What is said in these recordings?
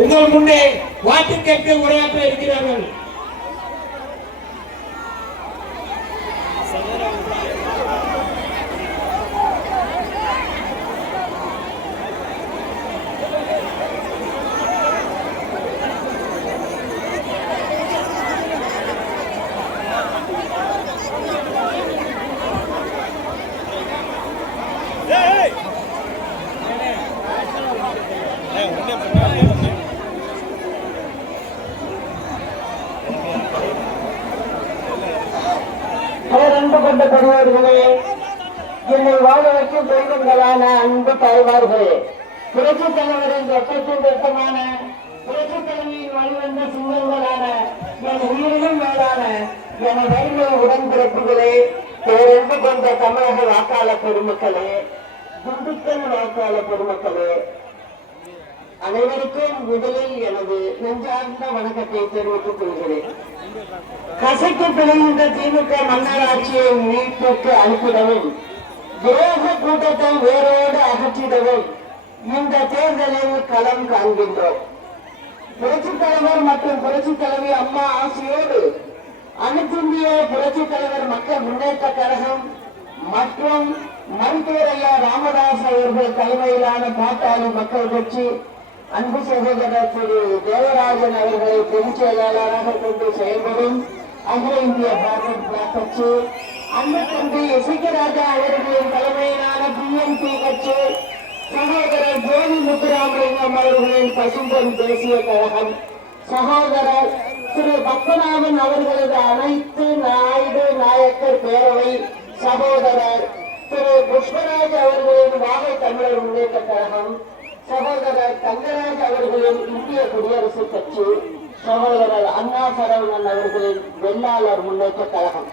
உங்கள் முன்னே வாக்கு கேட்க உரையாற்ற இருக்கிறார்கள். கொண்ட பெரியவர்களே, என்னை வாழ வைக்கும் தெய்வங்களான அன்பு தாய்மார்களே, புரட்சித் தலைவரின் ரத்தத்தின் ரத்தமான புரட்சித் தலைவியின் வழிவந்த சிங்கங்களான என் உயிரிலும் மேலான என வறுமை உடன்பிறப்புகளே, பேரன்பு கொண்ட தமிழக வாக்காளர் பெருமக்களே, திண்டுக்கல் வாக்காளர் பெருமக்களே, அனைவருக்கும் முதலில் எனது நெஞ்சார்ந்த வணக்கத்தை தெரிவித்துக் கொள்கிறேன். கசைக்கு பிழைந்த திமுக மன்னர் ஆட்சியை மீட்புக்கு அனுப்பிடவும், துரோக கூட்டத்தை வேரோடு அகற்றிடவும் இந்த தேர்தலில் களம் காண்கின்றோம். புரட்சித் தலைவர் மற்றும் புரட்சித் தலைவி அம்மா ஆசியோடு அனைத்திந்திய புரட்சித் தலைவர் மக்கள் முன்னேற்ற கழகம் மற்றும் மருத்துவர் ஐயா ராமதாஸ் அவர்கள் தலைமையிலான பாட்டாளி மக்கள் கட்சி அன்பு சகோதரர் திரு தேவராஜன் அவர்களை பொதுச் செயலாளராக கொண்டு செயல்படும் அகில இந்திய பாரத் பிளாக் கட்சி, அன்பு தம்பி இசைக்கராஜா அவர்களின் தலைமையிலான பிஎன்பி கட்சி, சகோதரர் ஜோதி முத்துராமலிங்கம் அவர்களின் பசும்பொன் தேசிய கழகம், சகோதரர் திரு பத்மநாபன் அவர்களது அனைத்து நாயுடு நாயக்கர் பேரவை, சகோதரர் திரு புஷ்பராஜ் அவர்களின் வாகை தமிழர் முன்னேற்ற கழகம், சகோதரர் தங்கராஜ் அவர்களின் இந்திய குடியரசுக் கட்சி, சகோதரர் அண்ணா சரவணன் அவர்களின் வெள்ளாளர் முன்னேற்ற கழகம்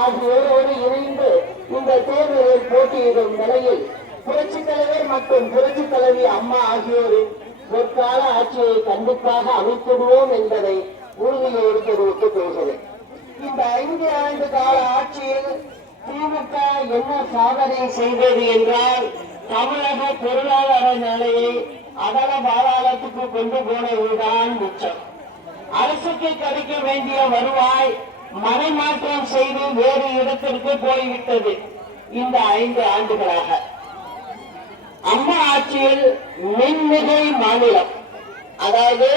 ஆகியோரோடு இணைந்து இந்த தேர்தலில் போட்டியிடும் நிலையில் புரட்சித் தலைவர் மற்றும் புரட்சித் தலைவி அம்மா ஆகியோரின் முற்கால ஆட்சியை கண்டிப்பாக அமைத்திடுவோம் என்பதை உறுதியோடு தெரிவித்துக் கொள்கிறேன். இந்த 5 ஆண்டு கால ஆட்சியில் திமுக என்ன சாதனை செய்தது என்றால், தமிழக பொருளாதார நிலையை அதல பாதாளத்துக்கு கொண்டு போனதுதான் மிச்சம். அரசுக்கு கிடைக்க வேண்டிய வருவாய் மனைமாற்றம் செய்து வேறு இடத்திற்கு போய்விட்டது. இந்த 5 ஆண்டுகளாக அம்மா ஆட்சியில் மின்மிகை மாநிலம், அதாவது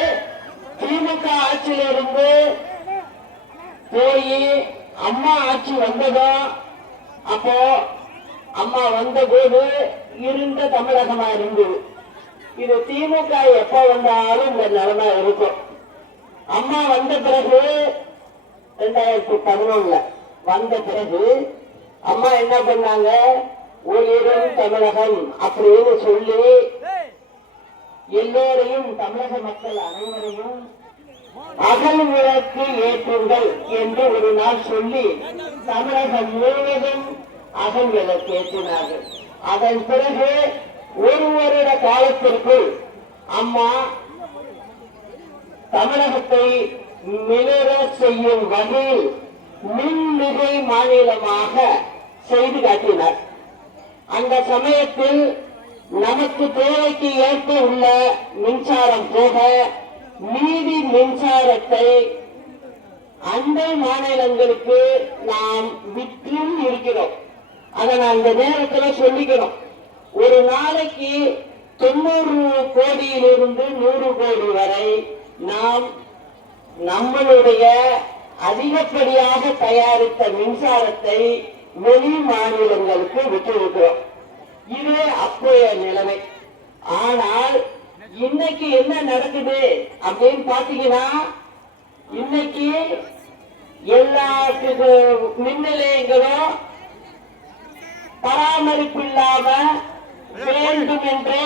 திமுக ஆட்சியிலிருந்து போய் அம்மா ஆட்சி வந்ததோ, அப்போ அம்மா வந்த போது இருந்த தமிழகமா இருந்தது. இது திமுக எப்ப வந்தாலும் இந்த நிலைமை இருக்கும். அம்மா வந்த பிறகு 2011 வந்த பிறகு அம்மா என்ன பண்ணாங்க, ஒளிரும் தமிழகம் அப்படின்னு சொல்லி எல்லோரையும், தமிழக மக்கள் அனைவரையும் அகல் விளக்கு ஏற்றுங்கள் என்று ஒரு நாள் சொல்லி தமிழகம் முழுவதும் அகல் விளக்கு ஏற்றினார்கள். அதன் பிறகு ஒரு வருட காலத்திற்குள் அம்மா தமிழகத்தை மிளர செய்யும் வகையில் மின்மிகை மாநிலமாக செய்து காட்டினார். அந்த சமயத்தில் நமக்கு தேவைக்கு ஏற்ப உள்ள மின்சாரம் போக மீதி மின்சாரத்தை அண்டை மாநிலங்களுக்கு நாம் விற்றும் இருக்கிறோம். அதை நான் இந்த நேரத்தில் சொல்லிக்கிறோம். ஒரு நாளைக்கு 90 கோடியிலிருந்து 100 கோடி வரை நாம் நம்மளுடைய அதிகப்படியாக தயாரித்த மின்சாரத்தை வெளி மாநிலங்களுக்கு விட்டிருக்கிறோம். இது அப்போதைய நிலைமை. ஆனால் இன்னைக்கு என்ன நடக்குது அப்படின்னு பாத்தீங்கன்னா, இன்னைக்கு எல்லா மின் நிலையங்களும் பராமரிப்பு இல்லாம வேண்டும் என்றே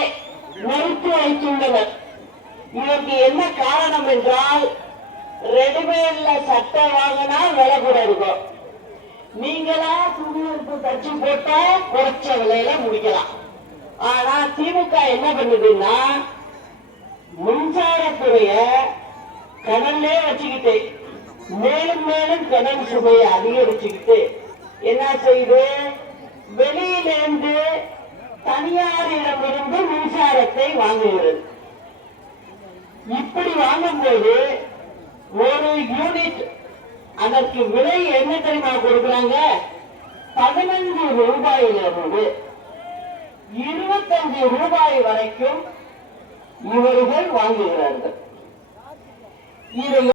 நிறுத்தி வைத்துள்ளனர். இதற்கு என்ன காரணம் என்றால், ரெடிமேட்ல சட்டை வாங்கினா விலை கூட இருக்கும். நீங்களா துணிக்கு தச்சு போட்டா குறைச்ச விலையில முடிக்கலாம். ஆனா திமுக என்ன பண்ணுதுன்னா, மின்சாரத்துறைய கடன்லே வச்சுக்கிட்டு மேலும் மேலும் கடன் சுமையை அதிகரிச்சுக்கிட்டு என்ன செய்து, வெளியிலிருந்து தனியாரிடமிருந்து மின்சாரத்தை வாங்குகிறது. இப்படி வாங்கும்போது ஒரு யூனிட் அதற்கு விலை என்ன தெரியுமா கொடுக்கிறாங்க? 15 ரூபாயிலிருந்து 25 ரூபாய் வரைக்கும் இவர்கள் வாங்குகிறார்கள். இதை